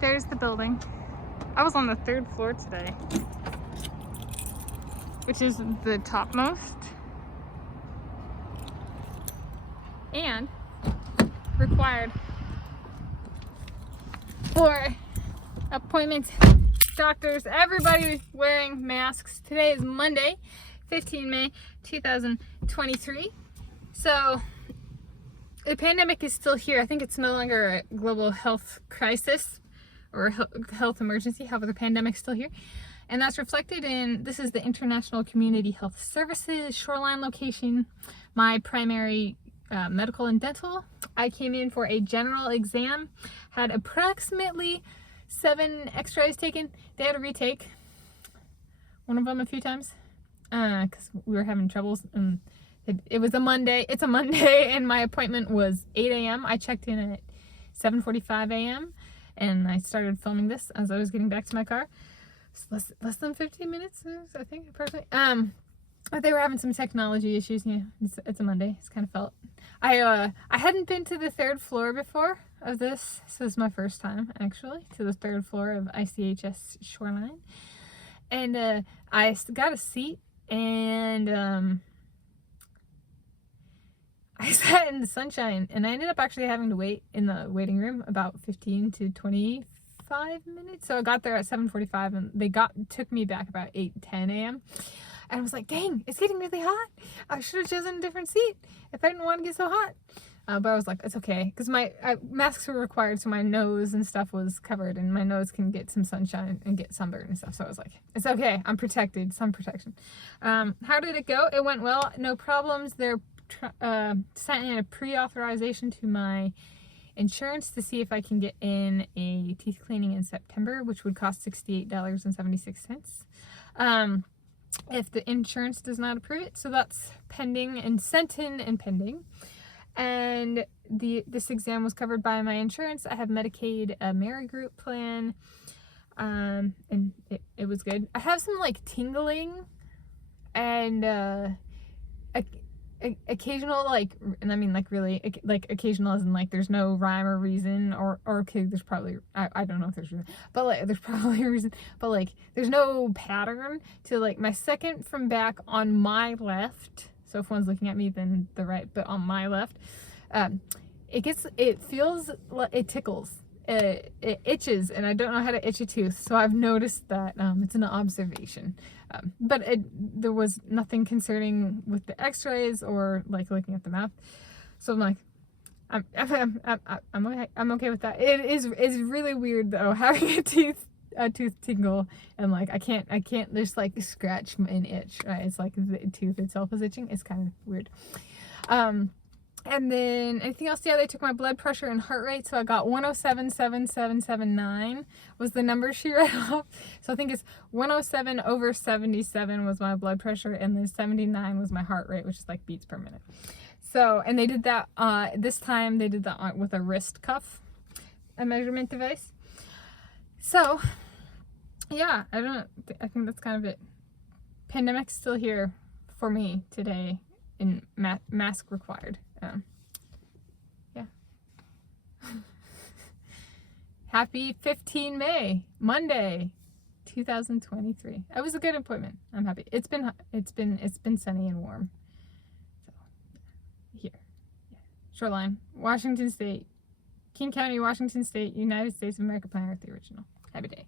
There's the building. I was on the 3rd floor today, which is the topmost. And required for appointments, doctors, everybody wearing masks. Today is Monday, 15 May 2023. So the pandemic is still here. I think it's no longer a global health crisis or health emergency. However, the pandemic's still here. And that's reflected in, this is the International Community Health Services Shoreline location, my primary medical and dental. I came in for a general exam, had approximately 7 x-rays taken. They had to retake one of them a few times because we were having troubles. It was a Monday. It's a Monday, and my appointment was 8 a.m. I checked in at 7:45 a.m. and I started filming this as I was getting back to my car. It's less than 15 minutes, I think, personally. But they were having some technology issues. Yeah, it's a Monday. It's kind of felt. I hadn't been to the 3rd floor before of this. This is my first time, actually, to the 3rd floor of ICHS Shoreline. And I got a seat, and I sat in the sunshine, and I ended up actually having to wait in the waiting room about 15 to 25 minutes. So I got there at 7:45, and they took me back about 8:10 a.m. And I was like, dang, it's getting really hot. I should have chosen a different seat if I didn't want to get so hot. But I was like, it's okay, because my masks were required, so my nose and stuff was covered, and my nose can get some sunshine and get sunburn and stuff. So I was like, it's okay, I'm protected, sun protection. How did it go? It went well, no problems. They're sent in a pre-authorization to my insurance to see if I can get in a teeth cleaning in September, which would cost $68.76. If the insurance does not approve it. So that's pending and sent in and pending. And this exam was covered by my insurance. I have Medicaid, Amerigroup plan, and it was good. I have some like tingling and occasional, like, and I mean like really like occasional as in like there's no rhyme or reason, or okay, there's probably, I don't know if there's reason, but like there's probably a reason, but like there's no pattern to like my second from back on my left. So if one's looking at me, then the right, but on my left, it feels like it tickles. It itches, and I don't know how to itch a tooth, so I've noticed that. It's an observation, but there was nothing concerning with the x-rays or like looking at the mouth, so I'm like, I'm okay with that. It's really weird though, having a tooth tingle, and like I can't just like scratch and itch, right? It's like the tooth itself is itching. It's kind of weird. And then anything else? Yeah, they took my blood pressure and heart rate. So I got 107.7779 was the number she read off. So I think it's 107/77 was my blood pressure, and then 79 was my heart rate, which is like beats per minute. So, and they did that, this time they did that with a wrist cuff, a measurement device. So, yeah, I think that's kind of it. Pandemic's still here for me today, in mask required. Yeah. Happy 15 May, Monday, 2023. It was a good appointment. I'm happy. It's been sunny and warm. So, here. Yeah. Shoreline, Washington State, King County, Washington State, United States of America, Planet Earth, the original. Happy day.